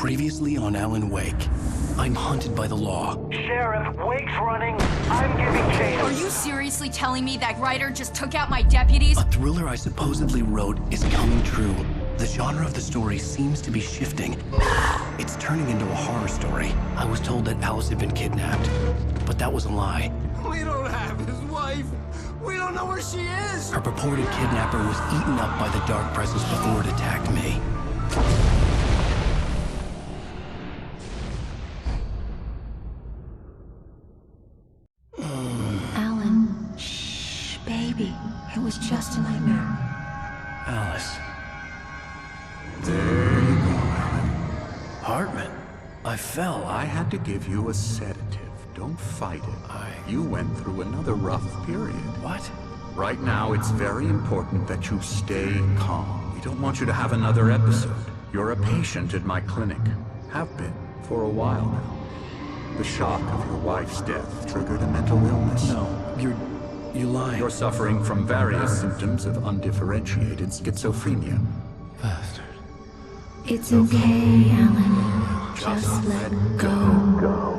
Previously on Alan Wake. I'm hunted by the law. Sheriff, Wake's running. I'm giving chase. Are you seriously telling me that writer just took out my deputies? A thriller I supposedly wrote is coming true. The genre of the story seems to be shifting. It's turning into a horror story. I was told that Alice had been kidnapped, but that was a lie. We don't have his wife. We don't know where she is. Her purported kidnapper was eaten up by the dark presence before it attacked me. Alan, shh, baby. It was just a nightmare. Alice. There you go, Alan. Hartman. I fell. I had to give you a sedative. Don't fight it. You went through another rough period. What? Right now, it's very important that you stay calm. We don't want you to have another episode. You're a patient at my clinic. Have been for a while now. The shock of your wife's death triggered a mental illness. No, you're lying. You're suffering from various symptoms of undifferentiated schizophrenia. Bastard. It's okay, Alan. Just let go.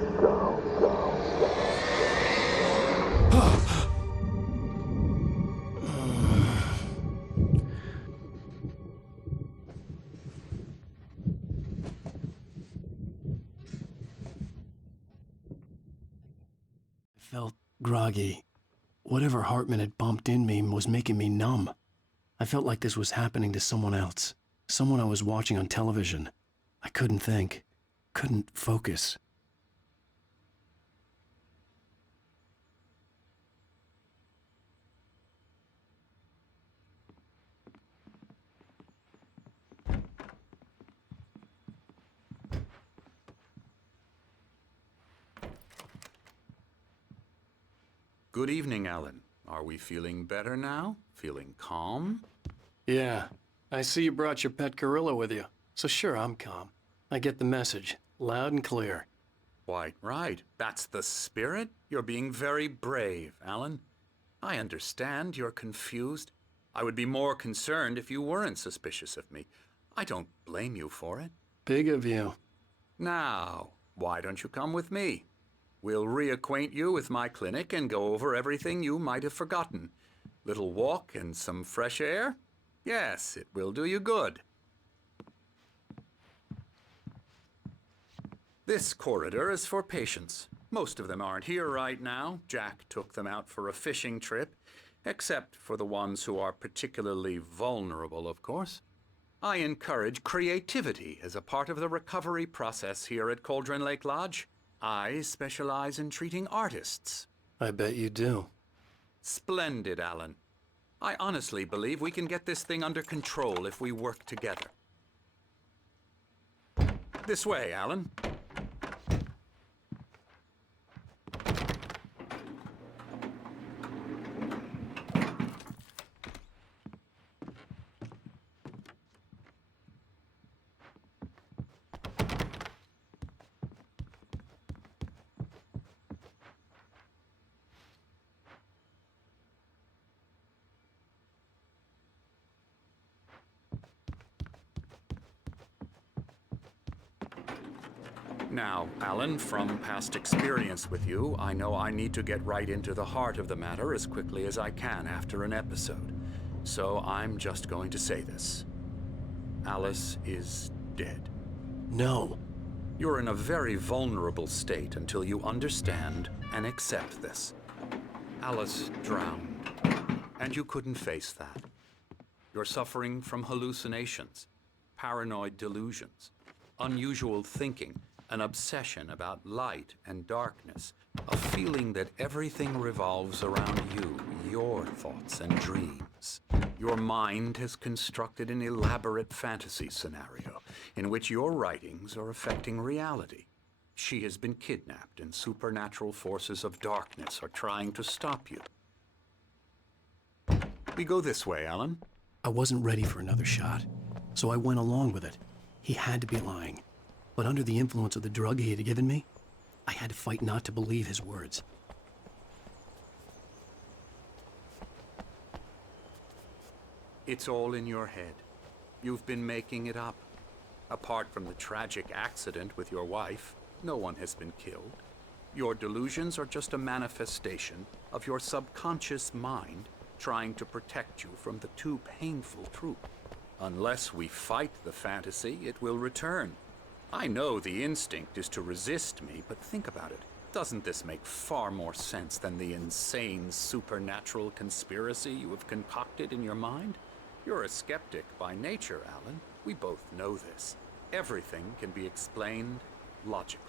I felt groggy. Whatever Hartman had bumped in me was making me numb. I felt like this was happening to someone else. Someone I was watching on television. I couldn't think. Couldn't focus. Good evening, Alan. Are we feeling better now? Feeling calm? Yeah. I see you brought your pet gorilla with you. So sure, I'm calm. I get the message. Loud and clear. Quite right. That's the spirit. You're being very brave, Alan. I understand you're confused. I would be more concerned if you weren't suspicious of me. I don't blame you for it. Big of you. Now, why don't you come with me? We'll reacquaint you with my clinic and go over everything you might have forgotten. Little walk and some fresh air? Yes, it will do you good. This corridor is for patients. Most of them aren't here right now. Jack took them out for a fishing trip, except for the ones who are particularly vulnerable, of course. I encourage creativity as a part of the recovery process here at Cauldron Lake Lodge. I specialize in treating artists. I bet you do. Splendid, Alan. I honestly believe we can get this thing under control if we work together. This way, Alan. Now, Alan, from past experience with you, I know I need to get right into the heart of the matter as quickly as I can after an episode. So I'm just going to say this. Alice is dead. No. You're in a very vulnerable state until you understand and accept this. Alice drowned, and you couldn't face that. You're suffering from hallucinations, paranoid delusions, unusual thinking, an obsession about light and darkness, a feeling that everything revolves around you, your thoughts and dreams. Your mind has constructed an elaborate fantasy scenario in which your writings are affecting reality. She has been kidnapped and supernatural forces of darkness are trying to stop you. We go this way, Alan. I wasn't ready for another shot, so I went along with it. He had to be lying. But under the influence of the drug he had given me, I had to fight not to believe his words. It's all in your head. You've been making it up. Apart from the tragic accident with your wife, no one has been killed. Your delusions are just a manifestation of your subconscious mind trying to protect you from the too painful truth. Unless we fight the fantasy, it will return. I know the instinct is to resist me, but think about it. Doesn't this make far more sense than the insane supernatural conspiracy you have concocted in your mind? You're a skeptic by nature, Alan. We both know this. Everything can be explained logically.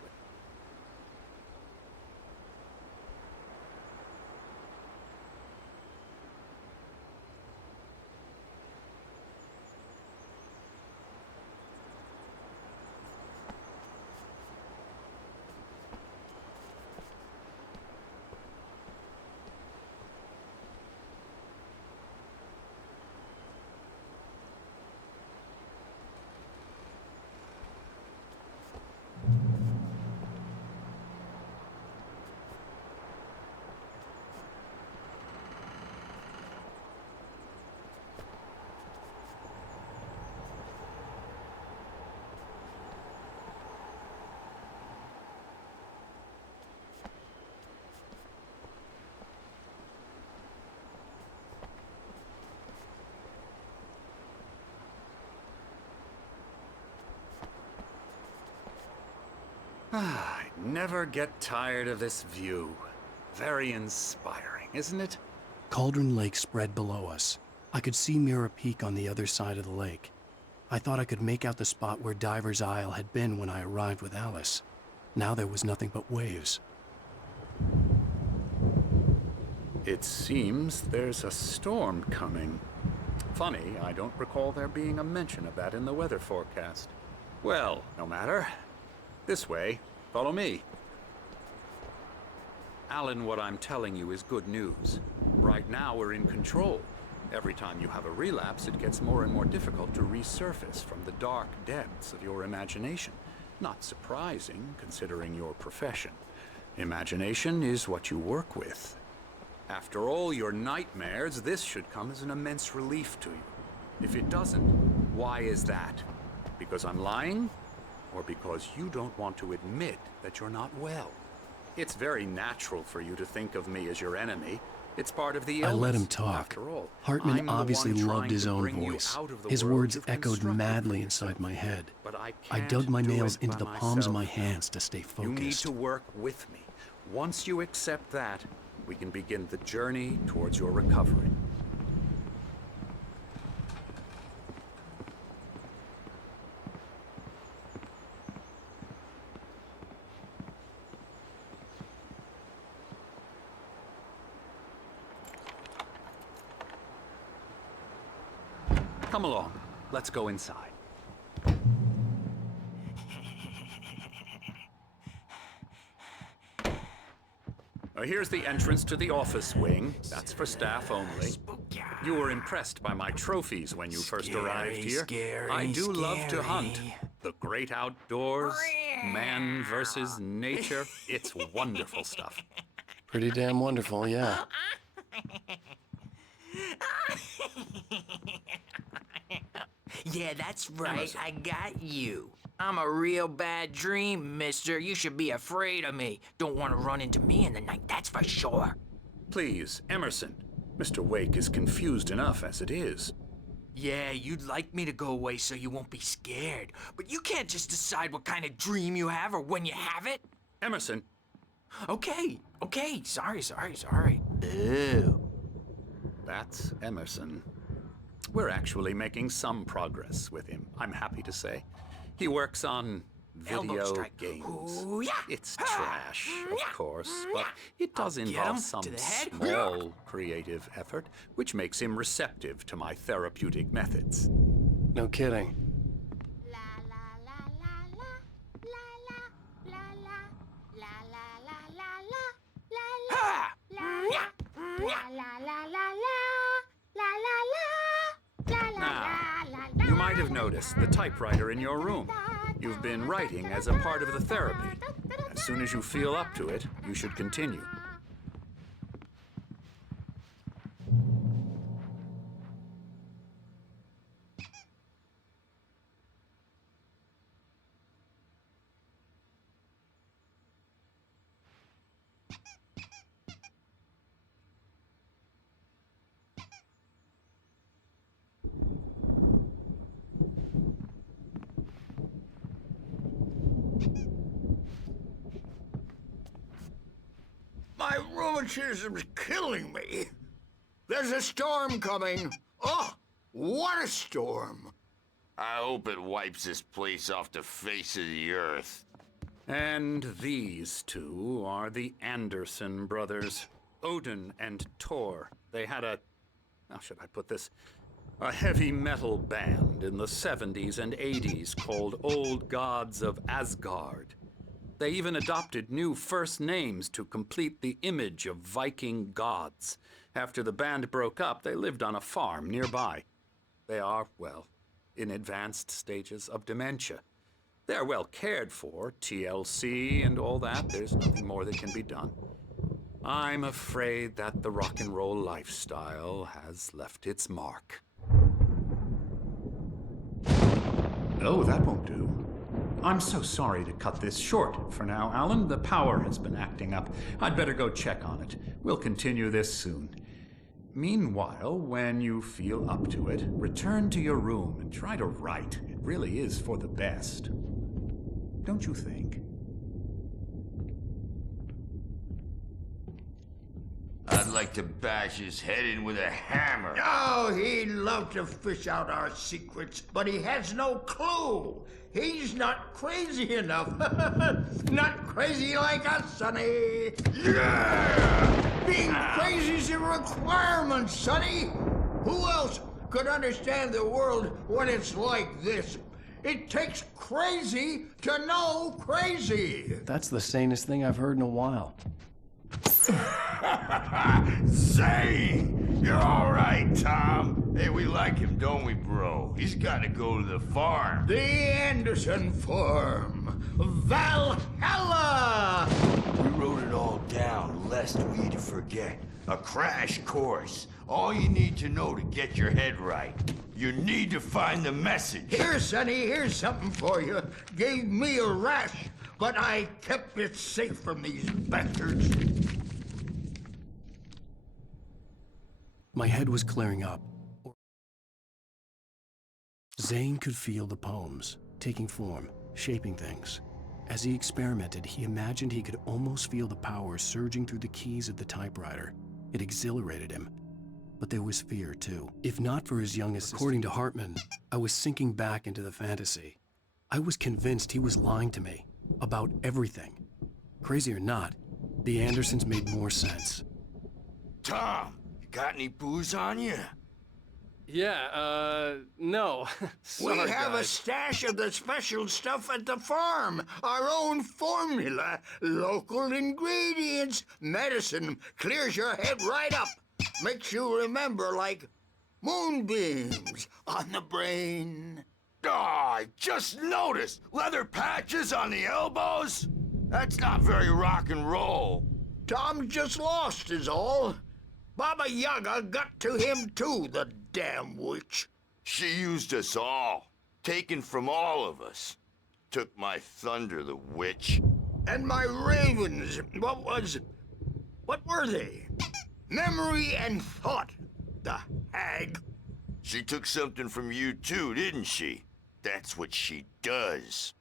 I never get tired of this view. Very inspiring, isn't it? Cauldron Lake spread below us. I could see Mirror Peak on the other side of the lake. I thought I could make out the spot where Diver's Isle had been when I arrived with Alice. Now there was nothing but waves. It seems there's a storm coming. Funny, I don't recall there being a mention of that in the weather forecast. Well, no matter. This way. Follow me. Alan, what I'm telling you is good news. Right now we're in control. Every time you have a relapse, it gets more and more difficult to resurface from the dark depths of your imagination. Not surprising, considering your profession. Imagination is what you work with. After all your nightmares, this should come as an immense relief to you. If it doesn't, why is that? Because I'm lying? Or because you don't want to admit that you're not well? It's very natural for you to think of me as your enemy. It's part of the illness. I let him talk. After all, Hartman I'm the obviously one loved trying his to own bring you voice. out of the His world words you've echoed constructed madly for inside yourself. my head. But I I can't dug my do nails it into by the palms of my myself. hands to stay You need focused. to work with me. Once you accept that, we can begin the journey towards your recovery. Come along. Let's go inside. Here's the entrance to the office wing. That's for staff only. You were impressed by my trophies when you first arrived here. I do love to hunt. The great outdoors, man versus nature. It's wonderful stuff. Pretty damn wonderful, yeah. Yeah, that's right. Emerson. I got you. I'm a real bad dream, mister. You should be afraid of me. Don't want to run into me in the night, that's for sure. Please, Emerson. Mr. Wake is confused enough as it is. Yeah, you'd like me to go away so you won't be scared. But you can't just decide what kind of dream you have or when you have it. Emerson, Okay. Sorry. Ew. that's Emerson. We're actually making some progress with him, I'm happy to say. He works on Elbow video strike. games. Ooh, yeah. It's trash, of course, but it does I'll get involve him some to the head. small creative effort, which makes him receptive to my therapeutic methods. No kidding. Ha! Now, you might have noticed the typewriter in your room. You've been writing as a part of the therapy. As soon as you feel up to it, you should continue. rheumatism's killing me. There's a storm coming. Oh, what a storm. I hope it wipes this place off the face of the earth. And these two are the Anderson brothers, Odin and Tor. They had how should I put this? A heavy metal band in the 70s and 80s called Old Gods of Asgard. They even adopted new first names to complete the image of Viking gods. After the band broke up, they lived on a farm nearby. They are, well, in advanced stages of dementia. They're well cared for, TLC and all that. There's nothing more that can be done. I'm afraid that the rock and roll lifestyle has left its mark. Oh, that won't do. I'm so sorry to cut this short for now, Alan. The power has been acting up. I'd better go check on it. We'll continue this soon. Meanwhile, when you feel up to it, return to your room and try to write. It really is for the best. Don't you think? I'd like to bash his head in with a hammer. Oh, he'd love to fish out our secrets, but he has no clue. He's not crazy enough. Not crazy like us, Sonny. Yeah! Being crazy's a requirement, Sonny. Who else could understand the world when it's like this? It takes crazy to know crazy. That's the sanest thing I've heard in a while. Zane! You're all right, Tom. Hey, we like him, don't we, bro? He's got to go to the farm. The Anderson Farm. Valhalla! We wrote it all down, lest we'd forget. A crash course. All you need to know to get your head right. You need to find the message. Here, Sonny, here's something for you. Gave me a rash, but I kept it safe from these bastards. My head was clearing up. Zane could feel the poems, taking form, shaping things. As he experimented, he imagined he could almost feel the power surging through the keys of the typewriter. It exhilarated him. But there was fear, too. If not for his young assistant. According to Hartman, I was sinking back into the fantasy. I was convinced he was lying to me about everything. Crazy or not, the Andersons made more sense. Tom, you got any booze on you? Yeah, no. We have a stash of the special stuff at the farm. Our own formula, local ingredients, medicine, clears your head right up. Makes you remember like moonbeams on the brain. Oh, I just noticed. Leather patches on the elbows? That's not very rock and roll. Tom just lost is all. Baba Yaga got to him too, the damn witch. She used us all. Taken from all of us. Took my thunder, the witch. And my ravens, what were they? Memory and thought, the hag. She took something from you too, didn't she? That's what she does.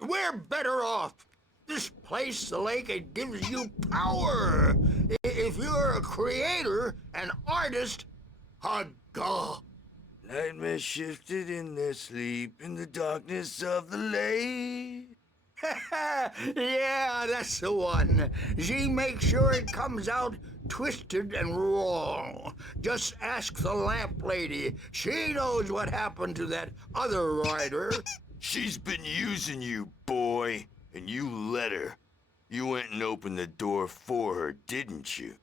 We're better off. This place, the lake, it gives you power. If you're a creator, an artist, a god. Nightmares shifted in their sleep in the darkness of the lake. Yeah, that's the one. She makes sure it comes out twisted and wrong. Just ask the lamp lady. She knows what happened to that other writer. She's been using you, boy, and you let her. You went and opened the door for her, didn't you?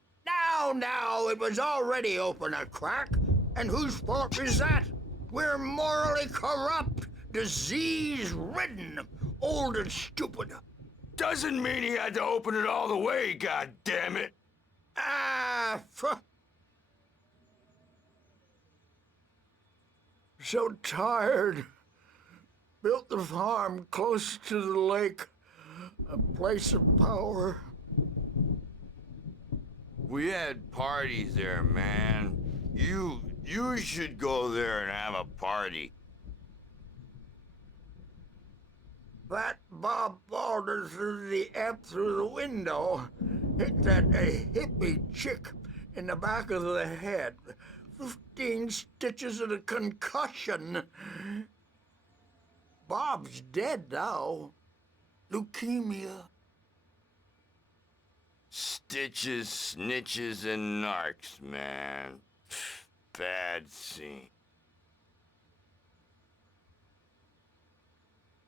Now, it was already open a crack. And whose fault is that? We're morally corrupt, disease-ridden, old and stupid. Doesn't mean he had to open it all the way, goddammit. So tired. Built the farm close to the lake, a place of power. We had parties there, man. You should go there and have a party. That Bob Balder threw the app through the window. Hit that hippie chick in the back of the head. 15 stitches and a concussion. Bob's dead now. Leukemia. Stitches, snitches, and narcs, man. Bad scene.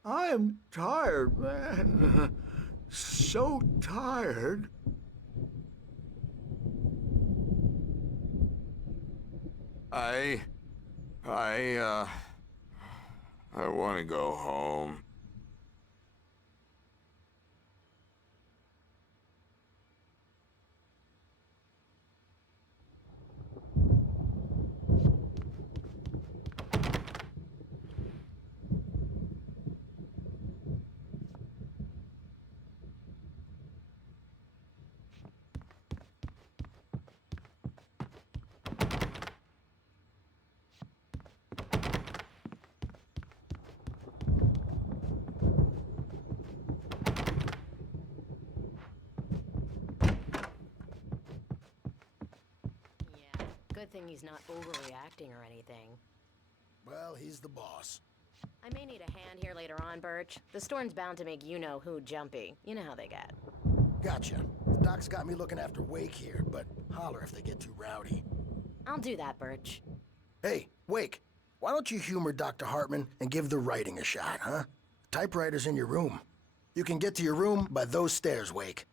I am tired, man. So tired. I want to go home. Good thing he's not overreacting or anything. Well, he's the boss. I may need a hand here later on, Birch. The storm's bound to make you-know-who jumpy. You know how they get. Gotcha. The doc's got me looking after Wake here, but holler if they get too rowdy. I'll do that, Birch. Hey, Wake, why don't you humor Dr. Hartman and give the writing a shot, huh? The typewriter's in your room. You can get to your room by those stairs, Wake.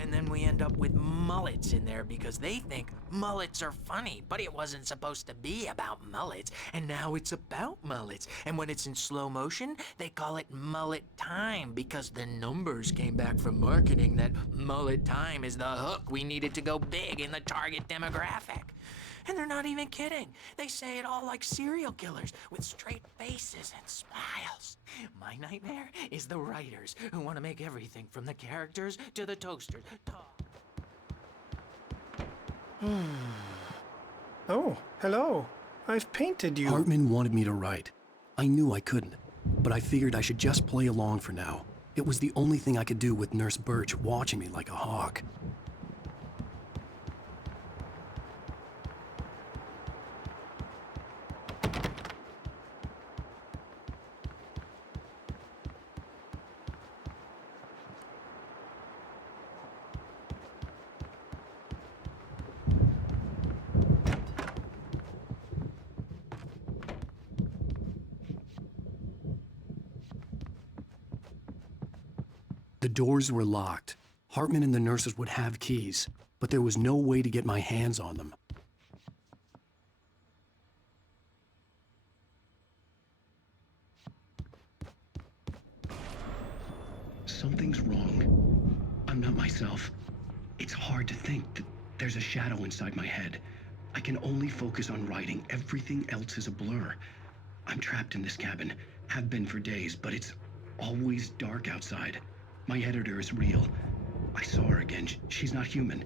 And then we end up with mullets in there because they think mullets are funny, but it wasn't supposed to be about mullets, and now it's about mullets. And when it's in slow motion, they call it mullet time because the numbers came back from marketing that mullet time is the hook we needed to go big in the target demographic. And they're not even kidding. They say it all like serial killers with straight faces and smiles. My nightmare is the writers who want to make everything from the characters to the toasters talk. Oh, hello. I've painted you. Hartman wanted me to write. I knew I couldn't, but I figured I should just play along for now. It was the only thing I could do with Nurse Birch watching me like a hawk. The doors were locked. Hartman and the nurses would have keys, but there was no way to get my hands on them. Something's wrong. I'm not myself. It's hard to think that there's a shadow inside my head. I can only focus on writing. Everything else is a blur. I'm trapped in this cabin, have been for days, but it's always dark outside. My editor is real. I saw her again. She's not human.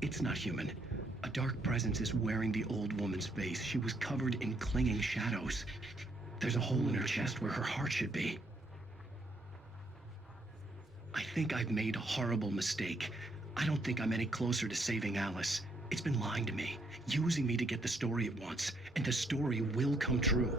It's not human. A dark presence is wearing the old woman's face. She was covered in clinging shadows. There's a hole in her chest where her heart should be. I think I've made a horrible mistake. I don't think I'm any closer to saving Alice. It's been lying to me, using me to get the story it wants, and the story will come true.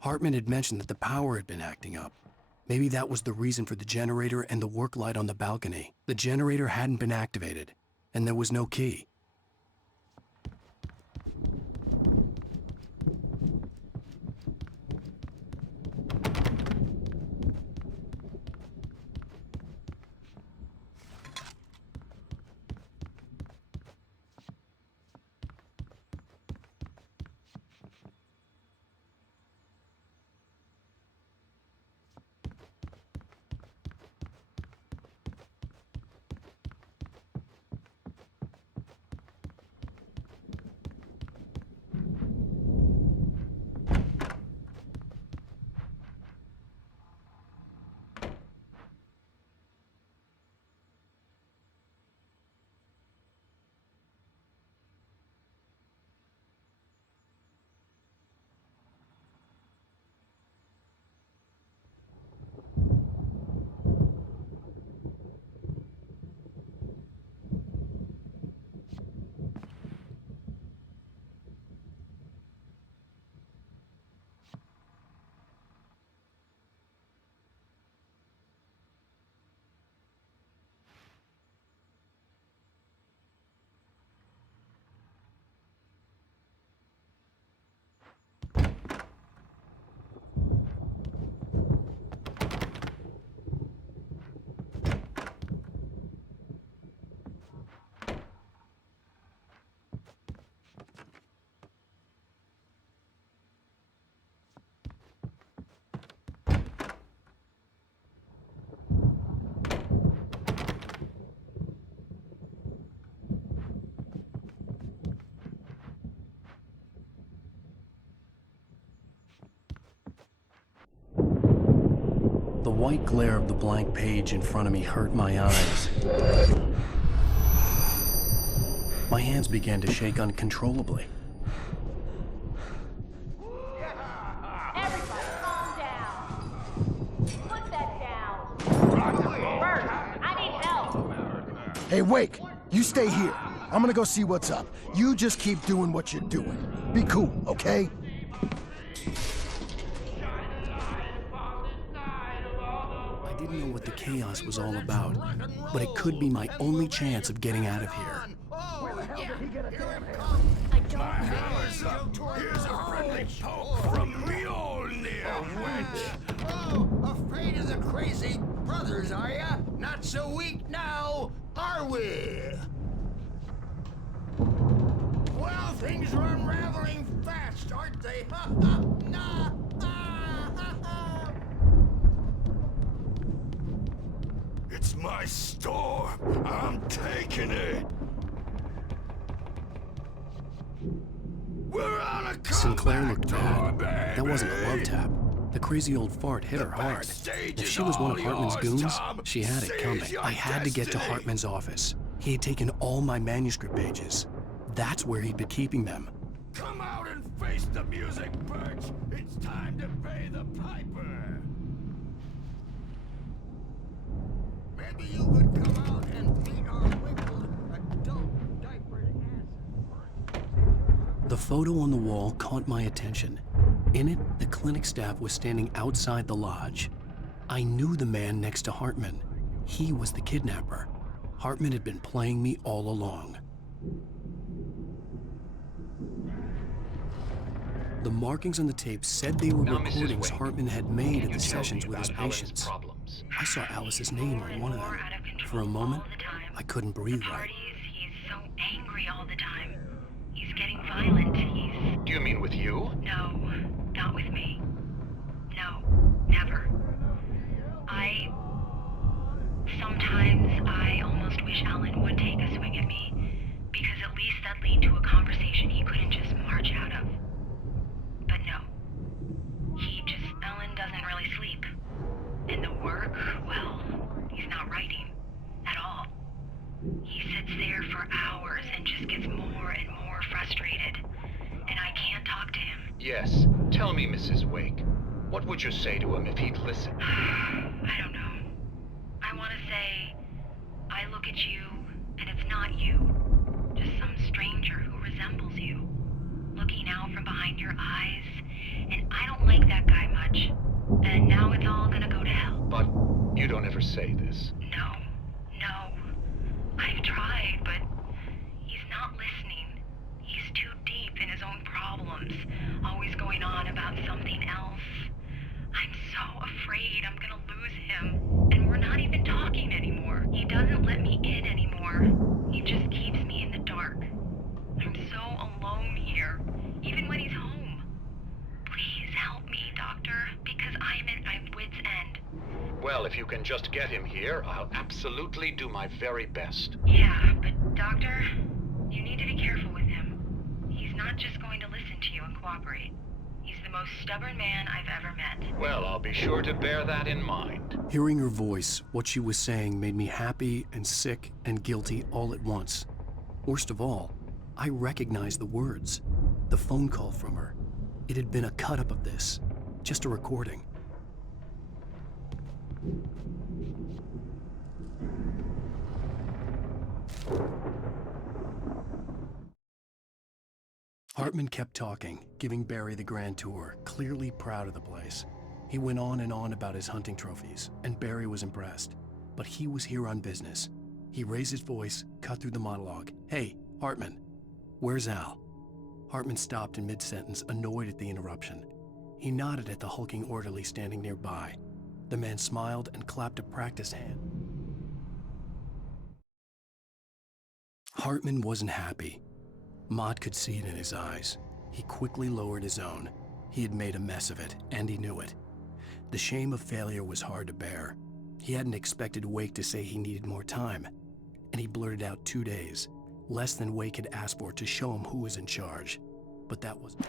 Hartman had mentioned that the power had been acting up. Maybe that was the reason for the generator and the work light on the balcony. The generator hadn't been activated, and there was no key. white glare of the blank page in front of me hurt my eyes. My hands began to shake uncontrollably. Everybody, calm down. Put that down. Bert, I need help. Hey, Wake, you stay here. I'm gonna go see what's up. You just keep doing what you're doing. Be cool, okay? I didn't know what the chaos was all about, but it could be my only chance of getting out of here. I don't know. Here's a friendly poke from Mjolnir, wench. Oh, afraid of the crazy brothers, are ya? Not so weak now, are we? Well, things are unraveling fast, aren't they? Ha ha! Nah! Ah, ha, ha. It's my store. I'm taking it. We're on a Sinclair looked comeback bad. tour, That wasn't a love baby. tap. The crazy old fart hit her hard. backstage If is she was one of all Hartman's yours, goons, Tom. she had it Seize coming. your I had to get to destiny. Hartman's office. He had taken all my manuscript pages. That's where he'd been keeping them. Come out and face the music, Birch. It's time to pay the piper. Maybe you could come out and beat our wrinkled adult diapered asses. The photo on the wall caught my attention. In it, the clinic staff was standing outside the lodge. I knew the man next to Hartman. He was the kidnapper. Hartman had been playing me all along. The markings on the tape said they were Now, Mrs. recordings Wake, Hartman had made can at you the tell me sessions with his about Alan's patients. problems? I saw Alice's name on one of them. For a moment, I couldn't breathe right. He's so angry all the time. He's getting violent. Do you mean with you? No, not with me. No, never. Sometimes I almost wish Alan would take a swing at me, because at least that'd lead to a conversation he couldn't just march out of. But no. Alan doesn't really sleep. And the work, well, he's not writing at all. He sits there for hours and just gets more and more frustrated. And I can't talk to him. Yes. Tell me, Mrs. Wake. What would you say to him if he'd listen? I don't know. I want to say, I look at you, and it's not you. Just some stranger who resembles you. Looking out from behind your eyes. And I don't like that guy much. And now it's all gonna go to hell. But you don't ever say this. No. I've tried, but he's not listening. He's too deep in his own problems, always going on about something else. I'm so afraid I'm gonna lose him, and we're not even talking anymore. He doesn't let me in anymore. He just keeps me in the dark. I'm so alone here, even when he's home. Please help me, Doctor, because I'm at my wit's end. Well, if you can just get him here, I'll absolutely do my very best. Yeah, but Doctor, you need to be careful with him. He's not just going to listen to you and cooperate. He's the most stubborn man I've ever met. Well, I'll be sure to bear that in mind. Hearing her voice, what she was saying made me happy and sick and guilty all at once. Worst of all, I recognized the words. The phone call from her. It had been a cut-up of this. Just a recording. Hartman kept talking, giving Barry the grand tour, clearly proud of the place. He went on and on about his hunting trophies, and Barry was impressed. But he was here on business. He raised his voice, cut through the monologue. "Hey, Hartman, where's Al?" Hartman stopped in mid-sentence, annoyed at the interruption. He nodded at the hulking orderly standing nearby. The man smiled and clapped a practice hand. Hartman wasn't happy. Maude could see it in his eyes. He quickly lowered his own. He had made a mess of it, and he knew it. The shame of failure was hard to bear. He hadn't expected Wake to say he needed more time, and he blurted out 2 days, less than Wake had asked for to show him who was in charge. But that wasn't...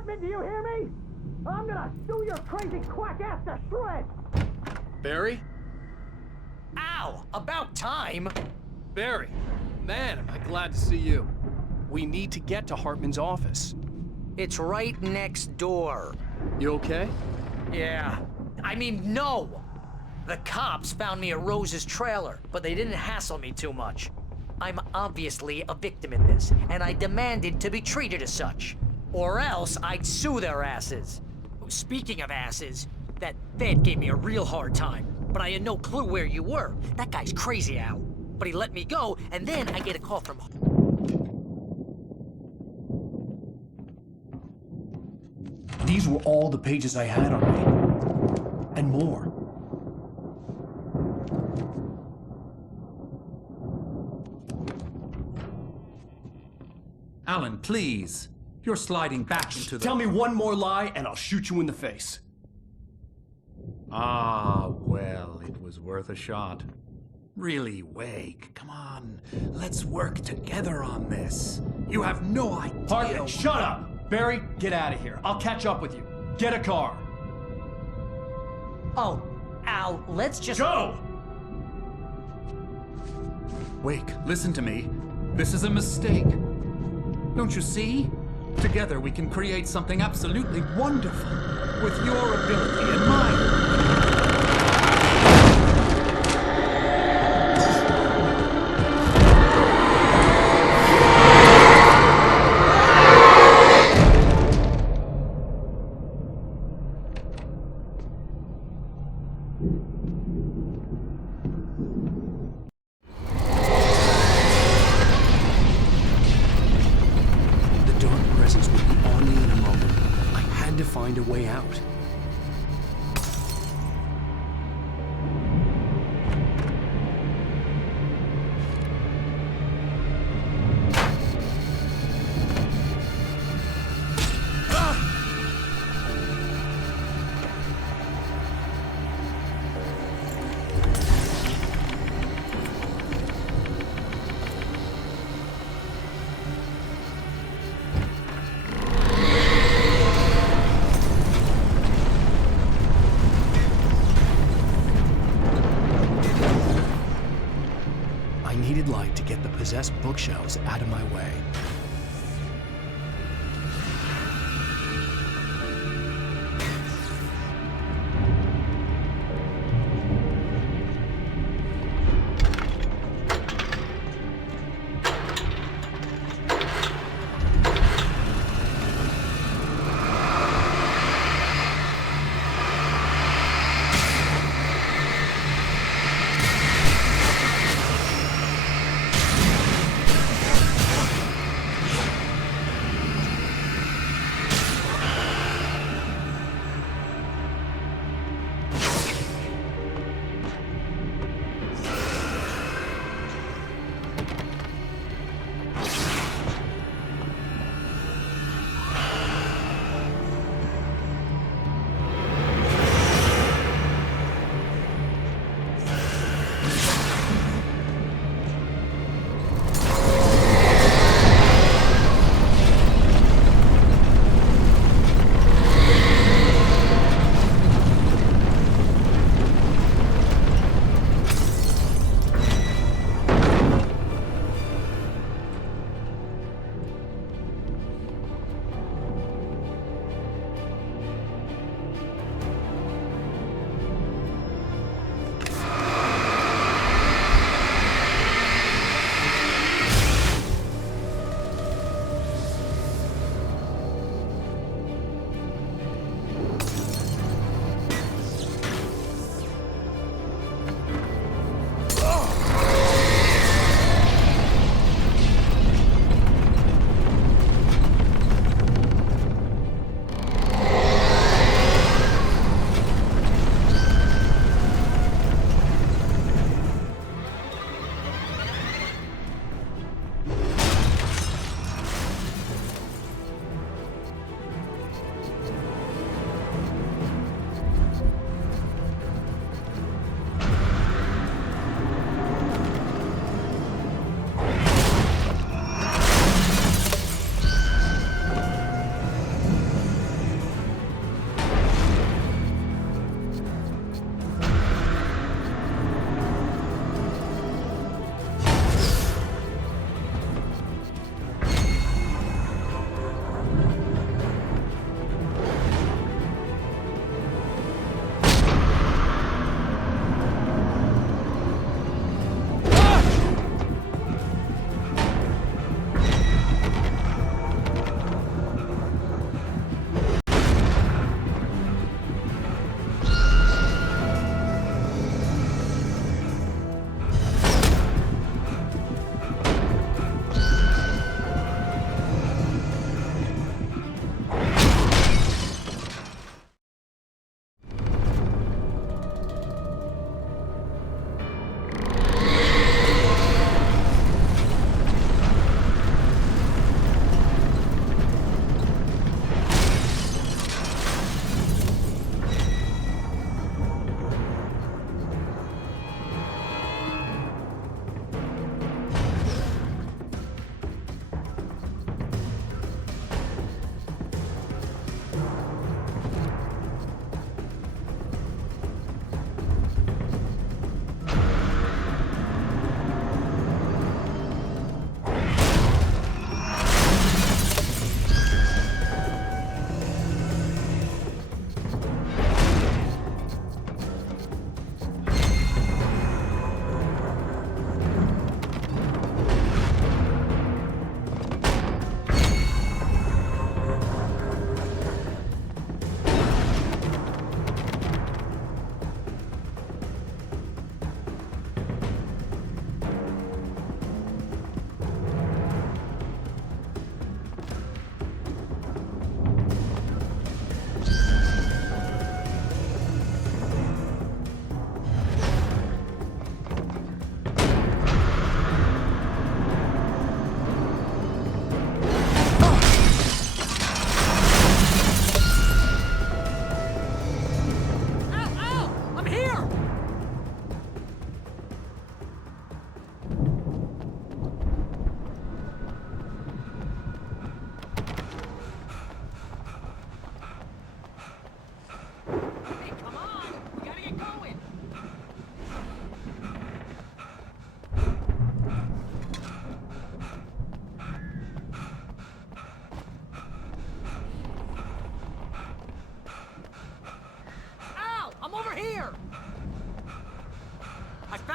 Hartman, do you hear me? I'm gonna sue your crazy quack ass to shreds! Barry? Ow! About time! Barry! Man, am I glad to see you. We need to get to Hartman's office. It's right next door. You okay? Yeah. I mean, no! The cops found me at Rose's trailer, but they didn't hassle me too much. I'm obviously a victim in this, and I demanded to be treated as such. Or else I'd sue their asses. Speaking of asses, that Fed gave me a real hard time, but I had no clue where you were. That guy's crazy, Al. But he let me go, and then I get a call from... These were all the pages I had on me. And more. Alan, please. You're sliding back into the... Tell me one more lie and I'll shoot you in the face. Ah, well, it was worth a shot. Really, Wake, come on. Let's work together on this. You have no idea... Hartman, shut up! Barry, get out of here. I'll catch up with you. Get a car. Oh, Al, let's just... Go! Wake, listen to me. This is a mistake. Don't you see? Together we can create something absolutely wonderful. With your ability and mine. Find a way out. Light to get the possessed bookshelves out of my way.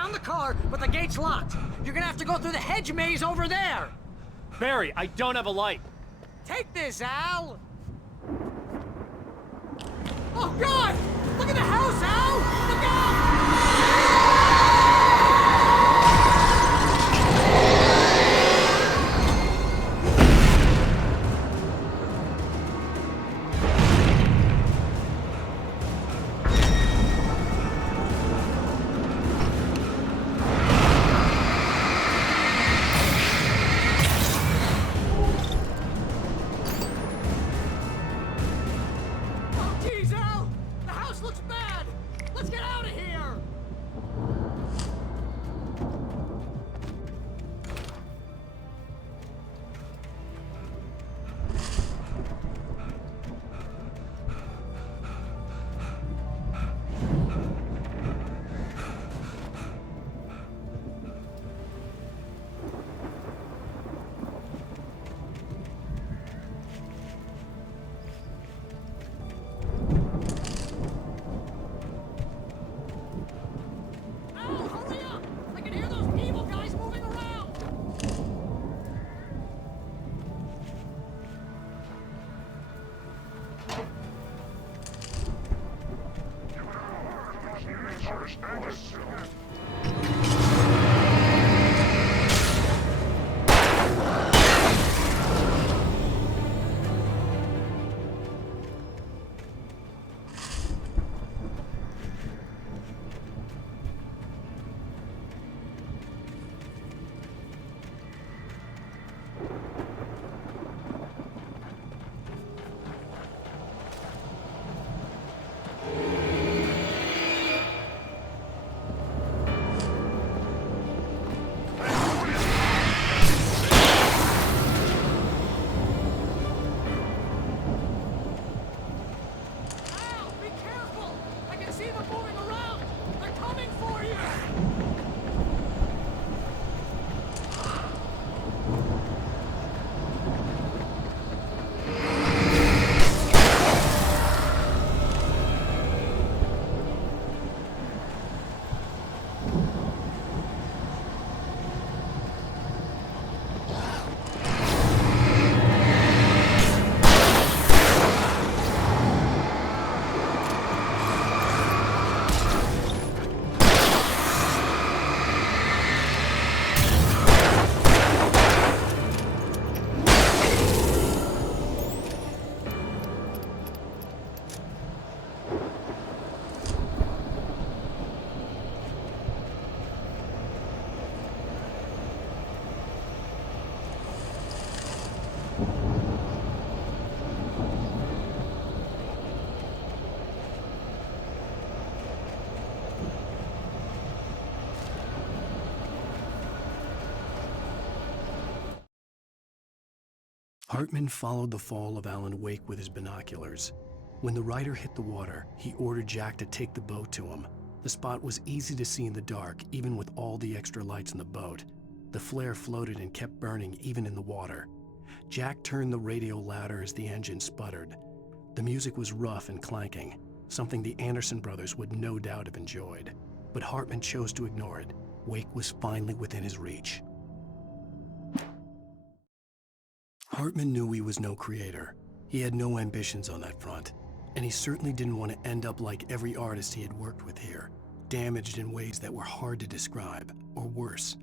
found the car, but the gate's locked. You're gonna have to go through the hedge maze over there. Barry, I don't have a light. Take this, Al! Oh, God! Look at the house, Al! Look out! Hartman followed the fall of Alan Wake with his binoculars. When the rider hit the water, he ordered Jack to take the boat to him. The spot was easy to see in the dark, even with all the extra lights in the boat. The flare floated and kept burning even in the water. Jack turned the radio louder as the engine sputtered. The music was rough and clanking, something the Anderson brothers would no doubt have enjoyed. But Hartman chose to ignore it. Wake was finally within his reach. Hartman knew he was no creator. He had no ambitions on that front, and he certainly didn't want to end up like every artist he had worked with here, damaged in ways that were hard to describe, or worse.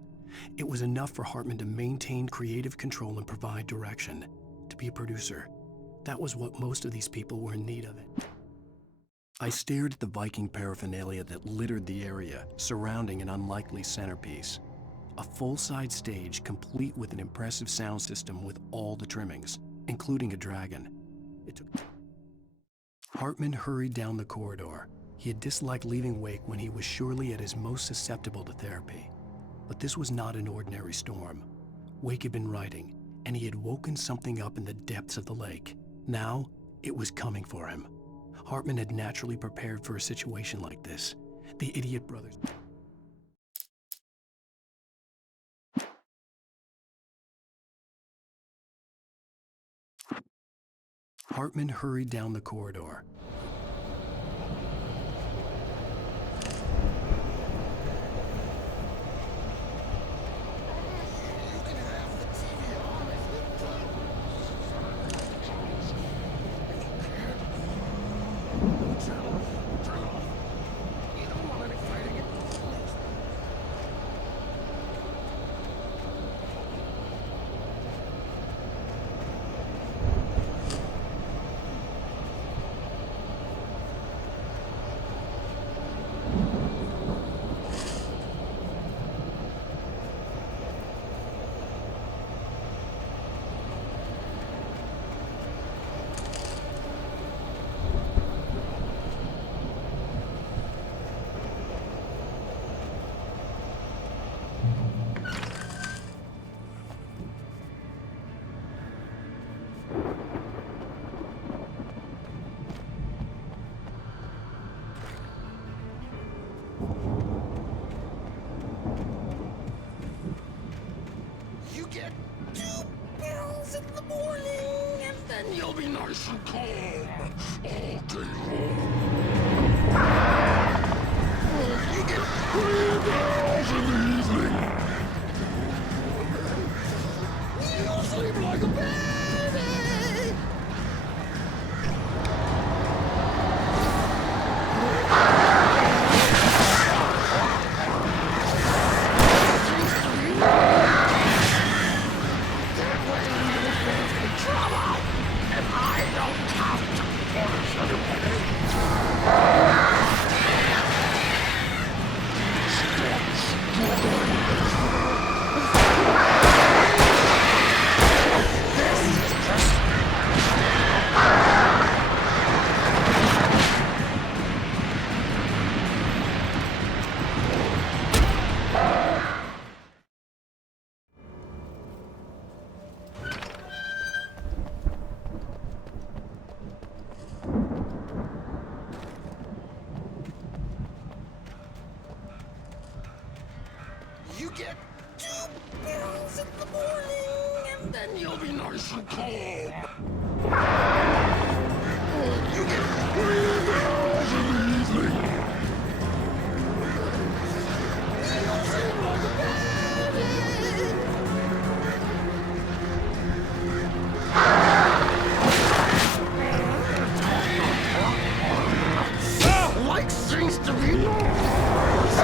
It was enough for Hartman to maintain creative control and provide direction, to be a producer. That was what most of these people were in need of it. I stared at the Viking paraphernalia that littered the area, surrounding an unlikely centerpiece. A full-size stage complete with an impressive sound system with all the trimmings, including a dragon. Hartman hurried down the corridor. He had disliked leaving Wake when he was surely at his most susceptible to therapy. But this was not an ordinary storm. Wake had been writing, and he had woken something up in the depths of the lake. Now, it was coming for him. Hartman had naturally prepared for a situation like this. The idiot brothers. Hartman hurried down the corridor. You get 2 pills in the morning, and then you'll be nice and calm. You get 3 pills in the evening. Then you'll seem like a baby. Like seems to be yours.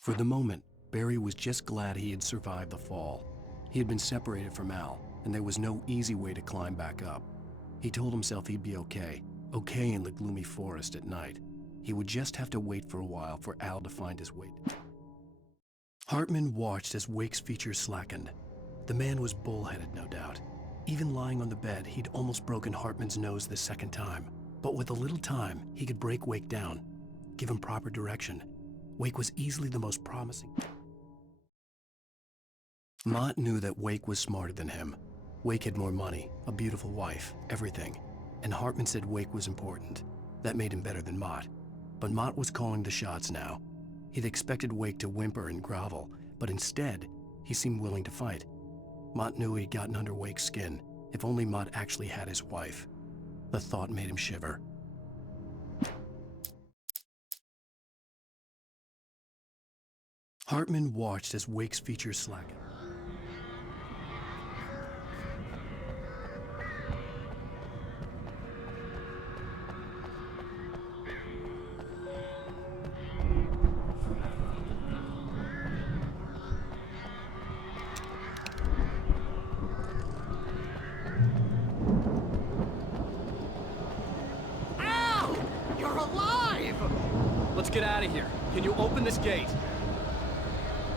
For the moment, Barry was just glad he had survived the fall. He had been separated from Al, and there was no easy way to climb back up. He told himself he'd be okay in the gloomy forest at night. He would just have to wait for a while for Al to find his way. Hartman watched as Wake's features slackened. The man was bullheaded, no doubt. Even lying on the bed, he'd almost broken Hartman's nose the second time. But with a little time, he could break Wake down, give him proper direction. Wake was easily the most promising. Mott knew that Wake was smarter than him. Wake had more money, a beautiful wife, everything. And Hartman said Wake was important. That made him better than Mott. But Mott was calling the shots now. He'd expected Wake to whimper and grovel, but instead, he seemed willing to fight. Mott knew he'd gotten under Wake's skin. If only Mott actually had his wife. The thought made him shiver. Hartman watched as Wake's features slackened. Let's get out of here. Can you open this gate?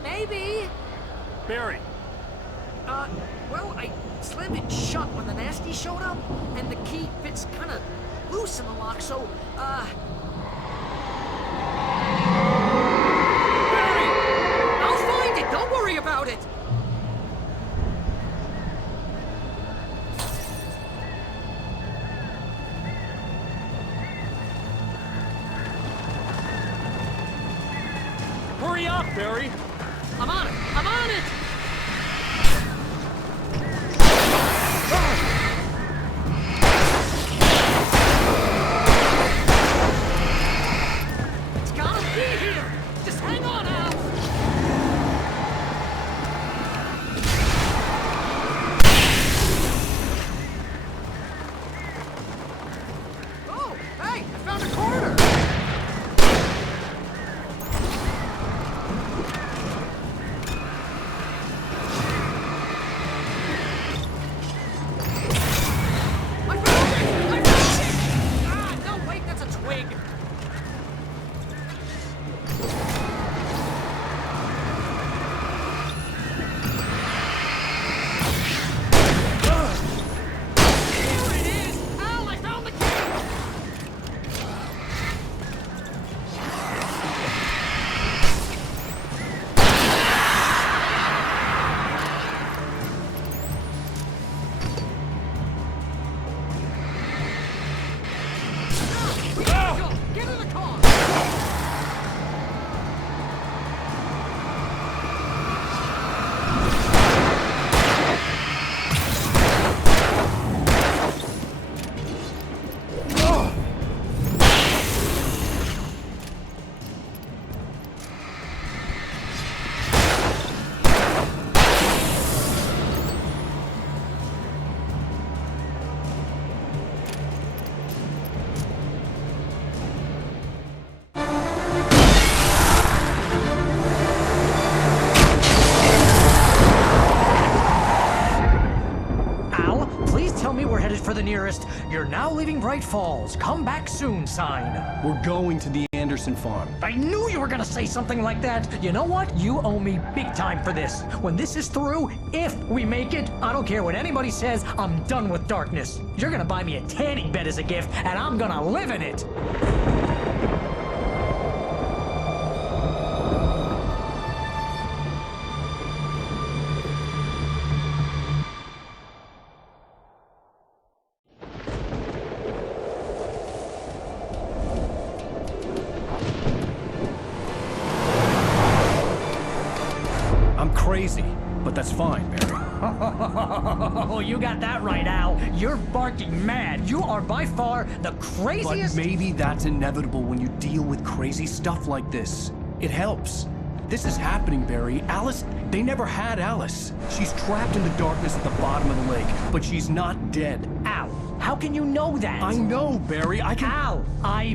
Maybe. Barry. Well, I slammed it shut when the nasty showed up, and the key fits kind of loose in the lock, so, Barry! I'll find it! Don't worry about it! Hurry up, Barry! I'm on it! I'm on it! It's gotta be here! Just hang on, Al! Oh, hey! I found a corner! For the nearest, "You're now leaving Bright Falls. Come back soon" sign. We're going to the Anderson farm. I knew you were gonna say something like that. You know what? You owe me big time for this. When this is through, if we make it, I don't care what anybody says, I'm done with darkness. You're gonna buy me a tanning bed as a gift, and I'm gonna live in it. Crazy, but that's fine, Barry. Oh, you got that right, Al. You're barking mad. You are by far the craziest... But maybe that's inevitable when you deal with crazy stuff like this. It helps. This is happening, Barry. Alice, they never had Alice. She's trapped in the darkness at the bottom of the lake, but she's not dead. Al, How can you know that? I know, Barry. I can... Al,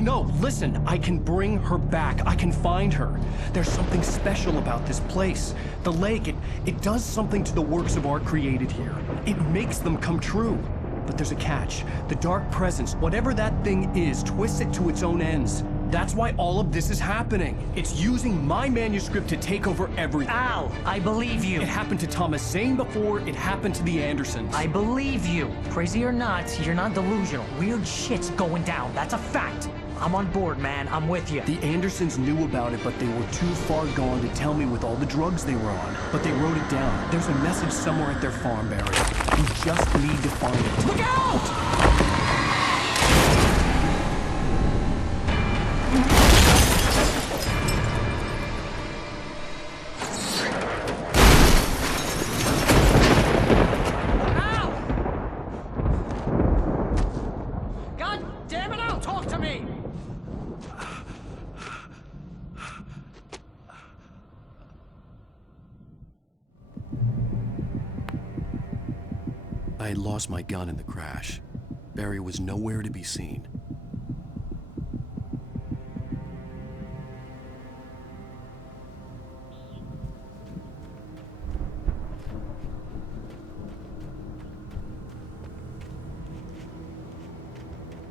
No, listen. I can bring her back. I can find her. There's something special about this place. The lake, it does something to the works of art created here. It makes them come true. But there's a catch. The dark presence, whatever that thing is, twists it to its own ends. That's why all of this is happening. It's using my manuscript to take over everything. Al, I believe you. It happened to Thomas Zane before, it happened to the Andersons. I believe you. Crazy or not, you're not delusional. Weird shit's going down. That's a fact. I'm on board, man. I'm with you. The Andersons knew about it, but they were too far gone to tell me with all the drugs they were on. But they wrote it down. There's a message somewhere at their farm, Barry. We just need to find it. Look out! God damn it, Al, talk to me! I had lost my gun in the crash. Barry was nowhere to be seen.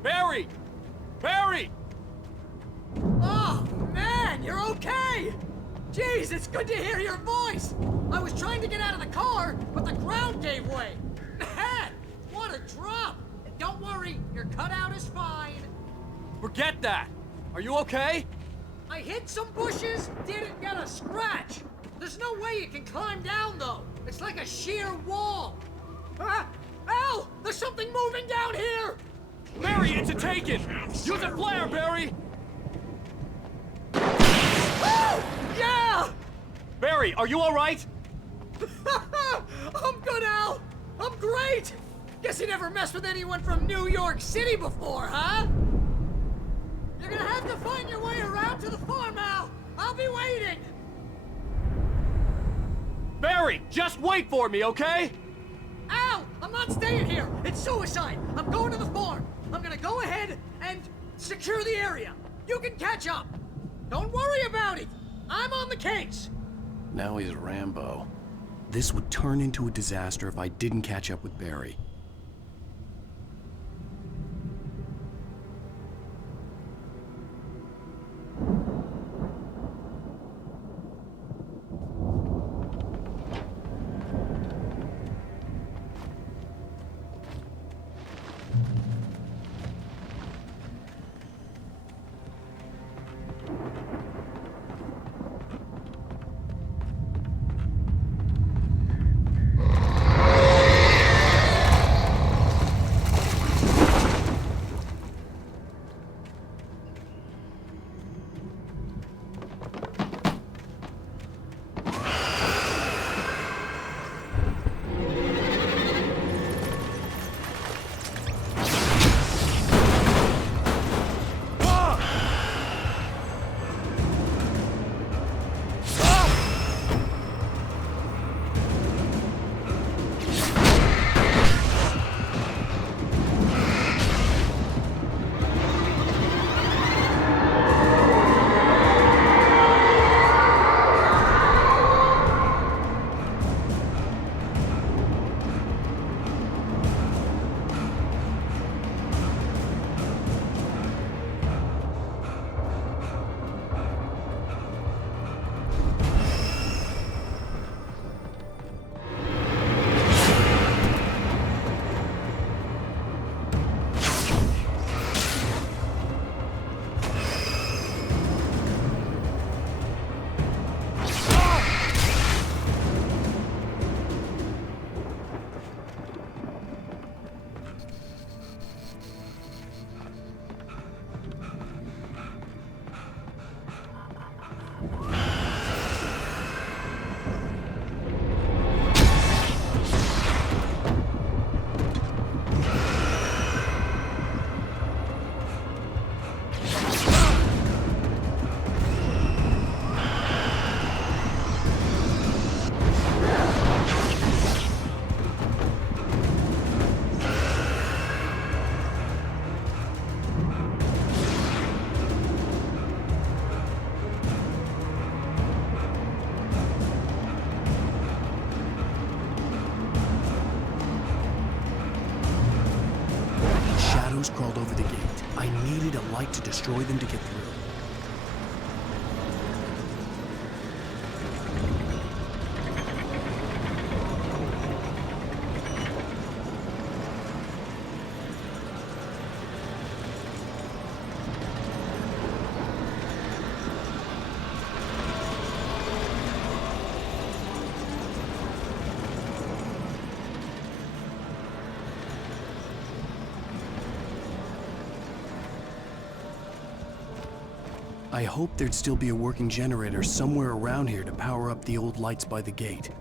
Barry! Barry! Oh, man, you're okay! Jeez, it's good to hear your voice! I was trying to get out of the car, but the ground gave way. Man, what a drop! And don't worry, your cutout is fine. Forget that! Are you okay? I hit some bushes, didn't get a scratch. There's no way you can climb down, though. It's like a sheer wall. Ah! Al! There's something moving down here! Barry, it's a taken! Use a flare, Barry! Oh! Yeah! Barry, are you alright? I'm good, Al! I'm great! Guess you never messed with anyone from New York City before, huh? You're gonna have to find your way around to the farm, Al! I'll be waiting! Barry, just wait for me, okay? Al! I'm not staying here! It's suicide! I'm going to the farm! I'm gonna go ahead and secure the area! You can catch up! Don't worry about it! I'm on the case! Now he's Rambo. This would turn into a disaster if I didn't catch up with Barry. shadows crawled over the gate. I needed a light to destroy them to get through. I hoped there'd still be a working generator somewhere around here to power up the old lights by the gate.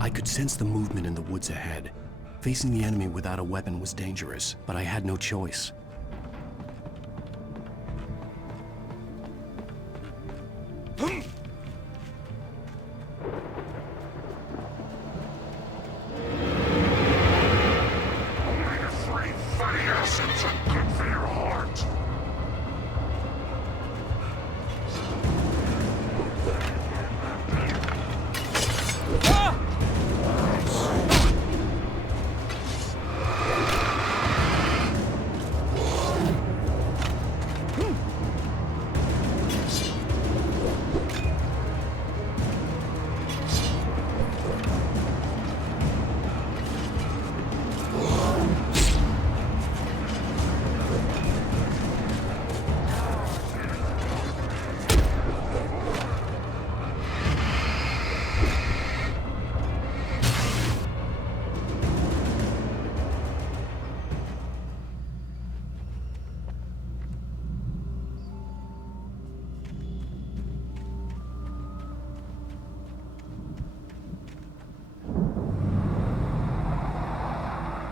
I could sense the movement in the woods ahead. Facing the enemy without a weapon was dangerous, but I had no choice.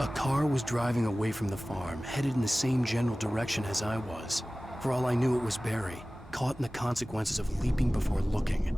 A car was driving away from the farm, headed in the same general direction as I was. For all I knew, it was Barry, caught in the consequences of leaping before looking.